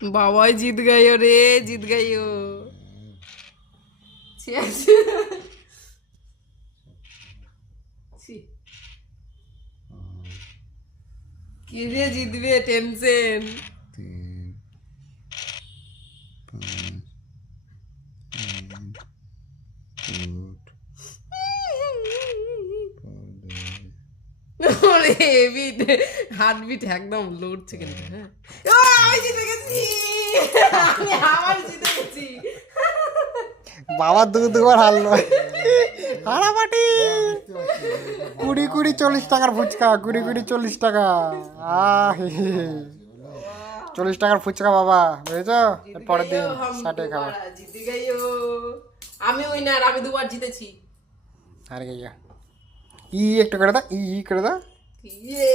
বাবাই জিত গাইও রে, জিত গাইও। ছি, ছি। ছি। কি দিয়ে জিতবে, টেনশন। 3 5 ওরে বিট, হার্টবিট একদম লড়ছে কিন্তু। হ্যাঁ ও, আমি জিতে গেছি, আমি আবার জিতে গেছি। বাবা দুবার হারলো। হারাবাটি 20-40 টাকার ফুচকা, 20-40 টাকা। 40 টাকার ফুচকা বাবা, বুঝেছ? পরের দিন 60 খাবার। জিতে গাইও। আমি উইনার, আমি দুবার জিতেছি। হারে গিয়া ই একটু করে দাও, ই করে দাও। ইয়ে।